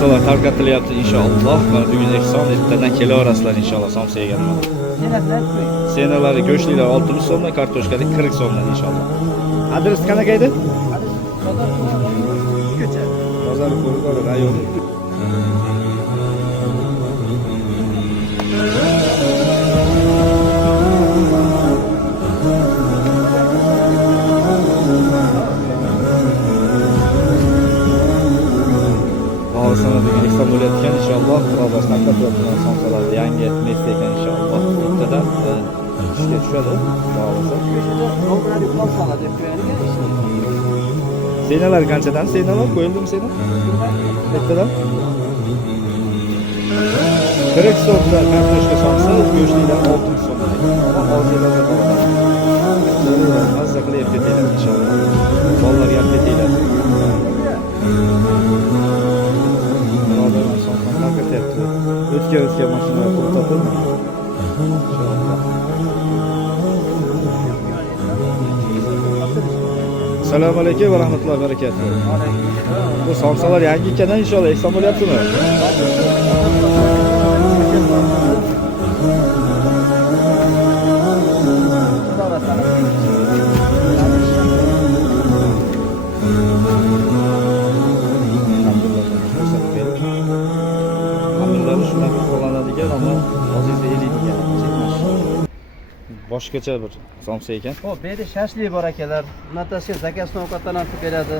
somsalar tarqatilyapti inshaalloh. Mana bugun ehson ertadan kelaverasizlar inshaalloh somsa yeganman. Senalari go'shtlilar 60 so'mdan, kartoshkali 40 so'mdan inshaalloh. Adres qanaqa edi? Bozor Qo'rg'or rayoni. Sana bugün İstanbul'a etken inşallah. Babasına katılımdan sonralarda yangi etmesi eken inşallah. İptadan işe düşüyordu. Babası. Seynalar kançadan seynalar koyuldu mu seyna? İptadan. 40 soğukta kartoşka sonsa, göçlüyle 6 soğukta. Ama ağzıyla da bağlar. Az da kılı yapeteyler inşallah. Vallahi yapeteyler. Ötke maşinler kurtardı. Selamun aleyküm ve rahmetullahi ve berekatuhu. Bu somsalar yangi ekan inshaalloh ehson bo'lyaptimi? Boshqacha bir somsa ekan. O, bu yerda shashlik bor akalar. Natasiya zakasini ovqatlantirib beradi.